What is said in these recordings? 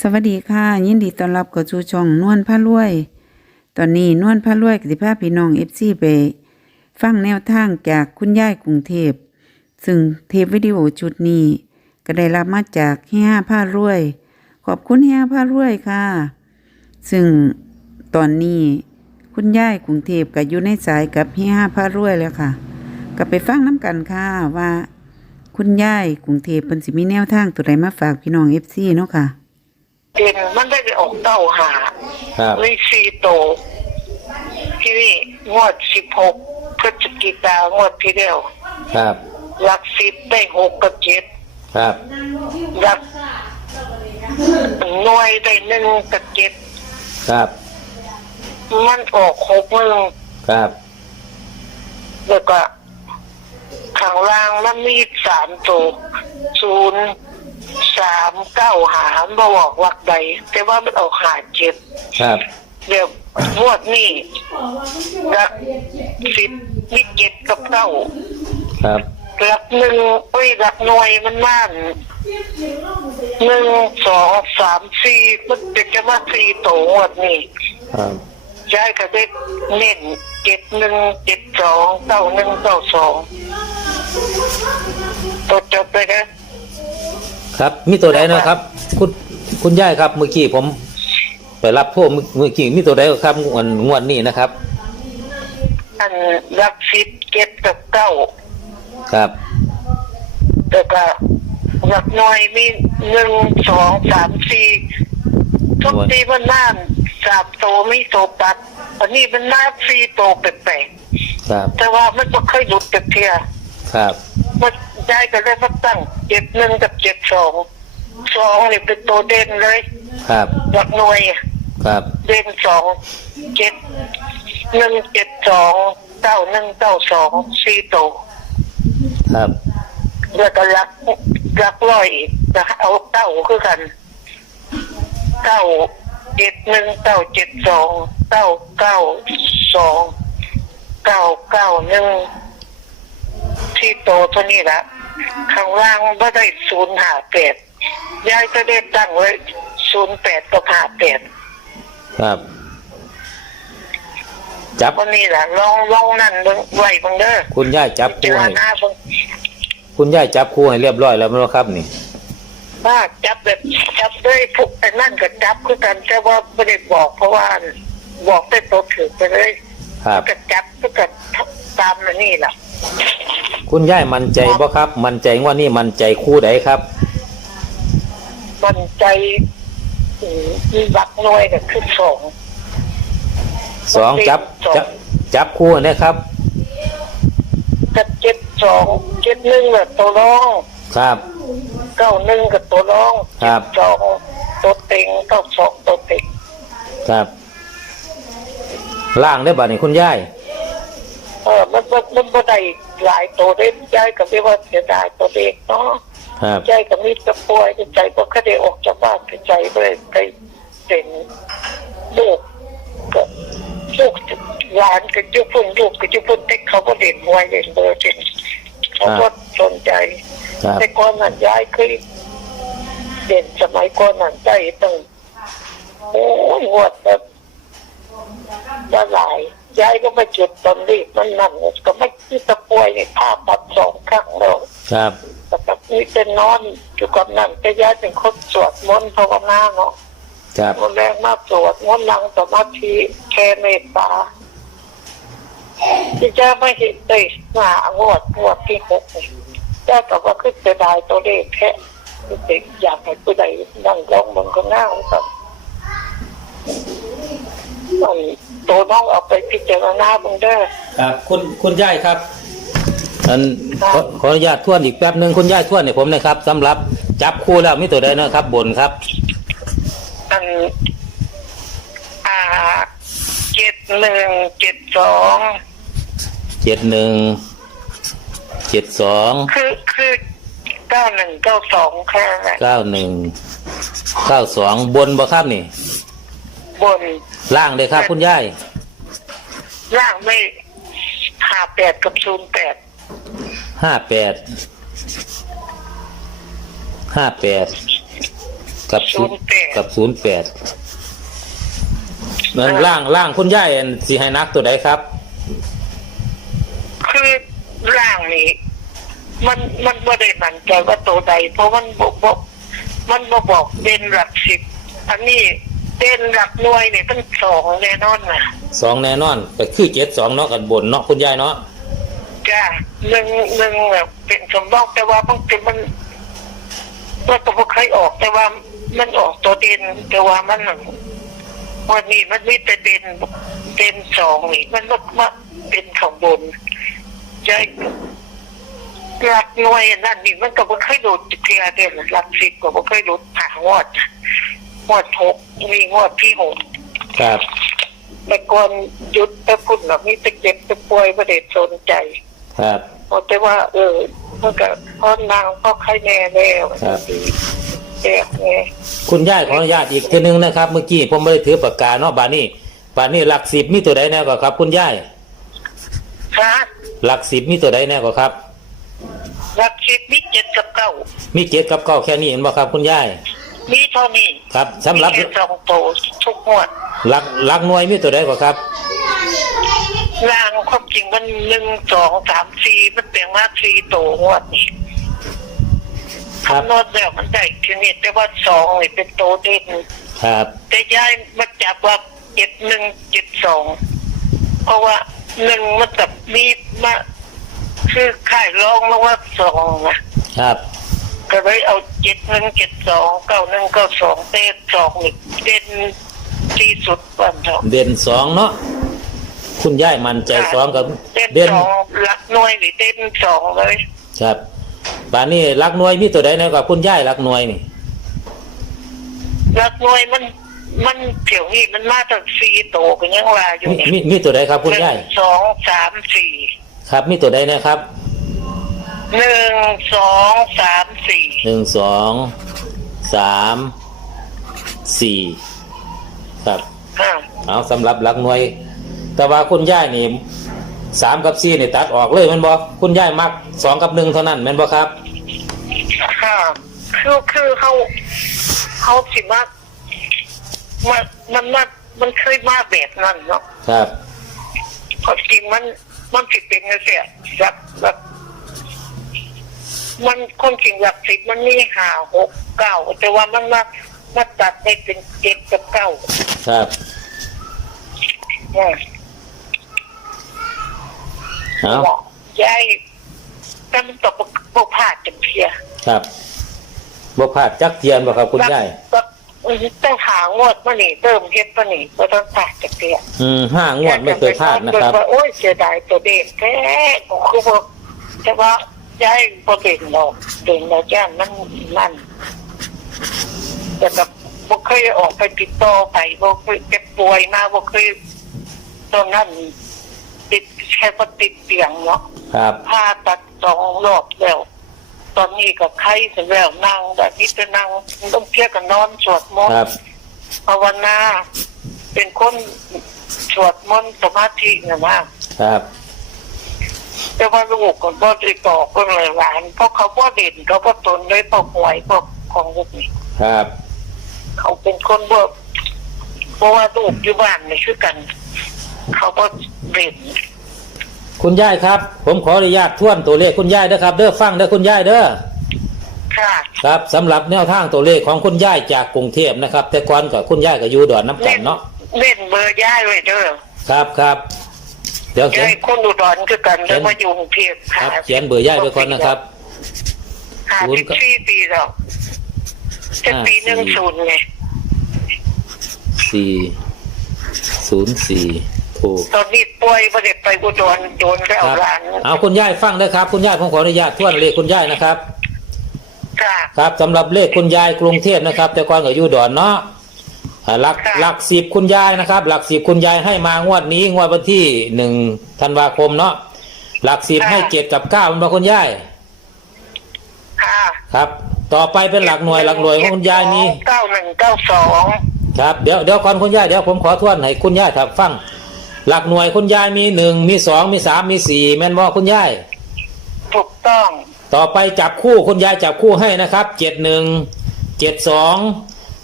สวัสดีค่ะ ยินดีต้อนรับเข้าสู่ช่องนวลพระรวย ตอนนี้นวลพระรวยกับสิพาพี่น้องเอฟซีไปฟังแนวทางจากคุณยายกรุงเทพ ซึ่งเทปวิดีโอชุดนี้ ก็ได้รับมาจากเฮียผ้ารวย ขอบคุณเฮียผ้ารวยค่ะ ซึ่งตอนนี้คุณยายกรุงเทพก็อยู่ในสายกับเฮียผ้ารวยแล้วค่ะ ก็ไปฟังน้ำกันค่ะว่า คุณยายกรุงเทพเป็นสิมีแนวทางตัวใดมาฝากพี่น้องเอฟซีเนาะค่ะ เด่นมันได้ไปออกเต้าหาครับ เลยสี่โตวที่นี่งวดสิบหกพฤศจิกางวดที่เดียวครับ หลักสิบได้หกกับเจ็ดครับ หลักหน่วยได้หนึ่งกับเจ็ดครับ มันออกหกหนึ่งครับ แล้วก็ข้างล่างมันมีสามตัวศูนย์ สามเก้าหารบบอกวักใด แต่ว่ามันออกหาเจ็ดครับเดี๋ยวงวดนี้รักสิบมีเจ็ดกับเก้าครับรักหนึ่งเอ้ยรักหน่วยมันม่านหนึ่งสองสามสี่มันเป็นจะมาสี่โตวงวดนี้ครับยายก็ได้เน้นเจ็ดหนึ่งเจ็ดสองเก้าหนึ่งเก้าสองตัวจบเลยนะ ครับ มีตัวใดนะครับ คุณคุณย่ายครับเมื่อกี้ผม ไปรับพวกเมื่อกี้มีตัวใดครับงวดงวดนี้นะครับ อันรักสิบเจ็ดกับเก้าครับแล้วก็หลักหน่วยมีหนึ่งสองสามสี่ทุกทีมันน่านสามโตวไม่โตปัดอันนี้มันน่าสี่โตวแปลกครับๆแต่ว่ามันไม่เคยหลุดจากเทียครับมัน ได้ก็ได้พักตั้งเจ็ดหนึ่งกับเจ็ดสองสองนี่เป็นตัวเด่นเลยครับหลักหน่วย ครับเด่นสองเจ็ดหนึ่งเจ็ดสองเก้าหนึ่งเก้าสองสี่โตวครับแล้วก็รักรักร้อยอีกนะเอาเก้าคือกันเก้าเจ็ดหนึ่งเก้าเจ็ดสองเก้าเก้าสองเก้าเก้าหนึ่งที่โตเท่านี้ละ ข้างล่างไม่ได้ศูนย์หาแปดยายก็ได้ตั้งไว้ศูนย์แปดกับหาแปดครับ จับ วันนี้แหละลองลองนั่นเบิ่งไว้เบังเด้อคุณย่ายจับเจคู่อให้หน้าเบังคุณย่ายจับคู่ให้เรียบร้อยแล้วมั้งครับนี่ว่าจับแบบจับด้วยพวกไอ้นั่นก็จับคือกันแต่ว่าไม่ได้บอกเพราะว่าบอกได้ตัวถือไปเลยครับ ก็จับก็กตามมานี่แหละ คุณย่ายมั่นใจบ่ครับ มั่นใจว่านี่มั่นใจคู่ใดครับ มันใจอืมมีบักน้อยก็คือสองสองจับจับจับคู่นะครับกับเจ็ดสองเจ็ดหนึ่งกับตัวรองครับเก้าหนึ่งกับตัวรองครับสองตัวเต็งเก้าสองตัวเต็งครับ ล่างได้บ่นี่คุณย่าย เออมันมันมันบ่ได้หลายตัวได้ใจก็ไม่ว่าเสียดายตัวเด็กเนาะครับใจก็มีกระป่วยใจก็แค่ได้ออกจากบ้านไปใจไปไปเป็นลูกก็ลูกหลานก็จุพุ่นลูกก็จุพุ่นแต่เขาก็เด่นมวยเด่นเบอร์เด่นเขาก็สนใจครับแต่ก่อนนั้นย้ายเคยเด่นสมัยก่อนนั้นใจตั้งโอ้ยหวดแบบละลาย ย้ายก็มาจุดตอนนี้มันนั่นก็ไม่ที่ตะป่วยเนี่ยพาปัดสองครั้งแล้วครับแต่แบบนี้เป็นนอนอยู่กับนั่นก็ย้ายเป็นคนสวดมนต์ภาวนาเนาะครับมันแรงมากสวดมนต์นั่งสมาธิแค่เมตตาที่จะไม่เห็นเลยหน้างวดงวดที่หกนี่ได้แต่ว่าขึ้นจะได้ตัวเลขแค่เด็กอยากให้ผู้ใดนั่งลองมันก็ง่ายครับมัน ตัวน้องเอาไปพิจารณาบึงได้อครับคุณคุณย่ายครับอันครับขอขออนุญาตทวนอีกแป๊บหนึ่งคุณย่ายทวนให้ผมหนะครับสำหรับจับคู่แล้วมีตัวใดนะครับ บนครับ อันอ่าเจ็ดหนึ่งเจ็ดสองเจ็ดหนึ่งเจ็ดสองคือคือเก้าหนึ่งเก้าสองแค่นั้นแหละเก้าหนึ่งเก้าสองบนบ่ครับนี่บน ล่างเลยครับ คุณย่ายล่างไม่หาแปดกับศูนย์แปดห้าแปดห้าแปดกับศูนย์แปดกับศูนย์แปดนั่นล่างล่างคุณยายอันสีให้นักตัวใดครับ คือร่างนี้มันมันบ่ได้มั่นใจว่าตัวใด เพราะมันบ่บ่มันบ่บอกเด่นหลักสิบอันนี้ เด่นหลักหน่วยเนี่ยตั้งสองแน่นอนนะสองแน่นอนก็คือเจ็ดสองเนาะกันบนเนาะคุณยายเนาะจ้าหนึ่งหนึ่งแบบเป็นสมบอกแต่ว่าบางทีมันมันก็บ่เคยออกแต่ว่ามันออกตัวเด่นแต่ว่ามันวันนี้มันมีแต่เด่นเด่นสองนี่มันลดมาเป็นของบนใจหลักหน่วยอันนั่นนี่มันก็บ่เคยโดดเทียเด่นหลักสิบก็บ่เคยโดดผ่างวด งวดหกมีงวดที่หกครับแต่ก่อนหยุดแต่พุ่นแบบนี้แต่เจ็บแต่ป่วยประเด็สนใจ ครับเพราะแต่ว่า เออเมื่อกับพ่อนางพ่อไข้แม่แล้วครับแก่แม่คุณยายขออนุญาตอีกทีหนึงนะครับ เมื่อกี้ผมไม่ได้ถือปากกาเนาะบานนี้บานนี้หลักสิบมีตัวใดแน่กว่าครับ คุณยายค่ะหลักสิบมีตัวใดแน่กว่าครับรักชิดมีเจ็ดกับเก้ามีเจ็ดกับเก้าแค่นี้เห็นบ่ครับ คุณยาย มีเท่านี้ครับสำหรับมีแค่สองโตวทุกงวดหลักหลักหน่วยมีตัวใดกว่าครับรางความจริงมันหนึ่งสองสามสี่มันเปลี่ยนมาสี่โตวงวดนี้ครับ คำนวณแล้วมันได้ทีนี้แต่ว่าสองนี่เป็นโตวเด่นครับ แต่ยายมาจับว่าเจ็ดหนึ่งเจ็ดสองเพราะว่าหนึ่งมันกับมีมาคือข่ายรองมาว่าสองนะครับ ก็เลยเอาเจ็ดหนึ่งเจ็ดสองเก้าหนึ่งเก้าสองเต้สองนี่เด่นที่สุดวันเถอะเด่นสองเนาะคุณยายมั่นใจสองกับเด่นเด่นสองหลักหน่วยหรือเด่นสองเลย ครับบานนี้หลักหน่วยมีตัวใดแน่กว่าคุณยายหลักหน่วยนี่หลักหน่วยมันมันเที่ยวนี้มันมาจากสี่โตกันยังว่าอยู่มีเนี่ยมีมีตัวใดครับหคุณนึ่ยายงสองสามสี่ครับมีตัวใดนะครับ หนึ่งสองสามสี่หนึ่งสองสามสี่ครับอ่าเอาสำหรับหลักหน่วย แต่ว่าคุณย่ายนี่สามกับสี่นี่ตัดออกเลยแมันบอคุณย่ายมักสองกับหนึ่งเท่านั้นแมันบอครับ ค่ะคือคือเขาเขาสิว่ามันมันมันมันเคยมาแบบนั้นเนาะครับ ความจริงมันมันผิดเป็นนะเสียแบบแบบ มันคนจริงหลักสิบมันมีห้าหกเก้าแต่ว่ามันมามาตัดได้เป็นเจ็ดกับเก้าครับอืมเอาบอกยายแต่มันตกบกพลาดจังเพียครับบกพลาดจักเทียนบ่ครับคุณย่ายก็ต้องหางวดมานี่เติมเฮ็ดมานี่ก็ต้องพลาดจังเพียอืมห้างวดไม่เคยพลาดนะครับว่าโอ้ยเสียดายตัวเด็กแท้ก็คือว่าแต่ว่า ยายบ่เด่นดอกเด่นแล้วย่านมันนั่นแต่แบบบ่เคยออกไปติดต่อไปบ่เคยเจ็บป่วยมาบ่เคยตอนนั้นติดแค่บ่ติดเตียงเนาะครับผ่าตัดสองรอบแล้ว ตอนนี้ก็ไข้เสร็จแล้วนั่งแบบนี้จะนั่งต้องเที่ยวกันนอนสวดมนครัต์บภาวนา เป็นคนสวดมนต์สมาธินะนะครับ แต่ว่าลูกก็บ่ได้บอกก็เลยหลานเพราะเขาบ่เด่นเขาบ่ตนด้วยพวกหวยพวกของลูกนี่ครับ เขาเป็นคนบ่เพราะว่าลูกอยู่บ้านนี่คือกัน เขาบ่เด่นคุณย่ายครับ ผมขออนุญาตทวนตัวเลขคุณย่ายเด้อครับ เด้อฟังเด้อคุณย่ายเด้อค่ะครับสำหรับแนวทางตัวเลขของคุณย่ายจากกรุงเทพนะครับ แต่ก่อนกับคุณย่ายกับยูดอนน้ำกัเล่นนเนาะเล่นเบอร์ย้ายไว้เด้อครับครับ เดี๋ยวเขียนย้ายคนอุดรคือกันแล้วมาอยู่กรุงเทพครับเขียนเบอร์ย่ายไว้ก่อนนะครับ ห้าสิบสี่ปีแล้วจะปีหนึ่งศูนย์ไงสี่ศูนย์สี่ถูก ตอนนี้ป่วยประเด็ไปอุดรโดนแล้วครับหลานเอาคุณย่ายฟังเด้อครับ คุณย่ายผมขออนุญาตทวนเลขคุณย่ายนะครับ ค่ะ ครับสำหรับเลขคุณยายกรุงเทพนะครับ แต่ก่อนกับยูดอนเนาะ อ่าหลักค่ะ หลักสิบคุณยายนะครับ หลักสิบคุณยายให้มางวดนี้งวดวันที่หนึ่งธันวาคมเนาะหลักสิบให้เจ็ดกับเก้ามันบอกคุณยายค่ะครับ ต่อไปเป็นหลักหน่วยหลักหน่วยของคุณยายมี เก้าหนึ่งเก้าสองครับเดี๋ยวเดี๋ยวก่อนคุณยายเดี๋ยวผมขอทวนให้คุณยายครับฟัง หลักหน่วยคุณยายมีหนึ่งมีสองมีสามมีสี่แม่นบอกคุณยายถูกต้องต่อไปจับคู่คุณยายจับคู่ให้นะครับเจ็ดหนึ่งเจ็ดสอง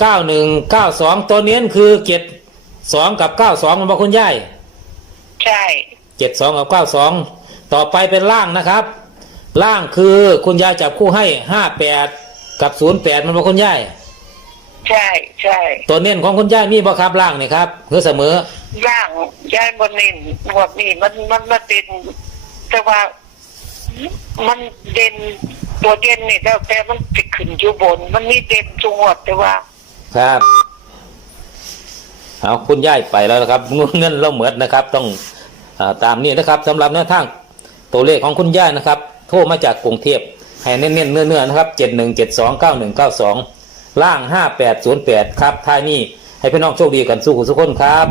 เก้าหนึ่งเก้าสองตัวเน้นคือเจ็ดสองกับเก้าสองมันบอกคุณยายใช่เจ็ดสองกับเก้าสองต่อไปเป็นล่างนะครับ ล่างคือคุณยายจับคู่ให้ห้าแปดกับศูนย์แปดมันบอกคุณยายใช่ใช่ตัวเน้นของคุณยายมีบ่ครับล่างนี่ครับเพื่อเสมอย่างย้ายบนนินหวดนี่มันมันมาเป็นแต่ว่ามันเด่นตัวเด่นนี่แล้วแต่มันติดขึ้นอยู่บน มันมีเด่นจังหวัดแต่ว่า ครับ เอาคุณย่ายไปแล้วนะครับเงินเราเหมือดนะครับ ต้องอาตามนี้นะครับสำหรับเนื้อทางตัวเลขของคุณย่ายนะครับ โทรมาจากกรุงเทพให้เน้นๆเนื้อๆนะครับเจ็ดหนึ่งเจ็ดสองเก้าหนึ่งเก้าสองล่างห้าแปดศูนย์แปดครับท้ายนี้ให้พี่น้องโชคดีกันสู้สุขคนครับ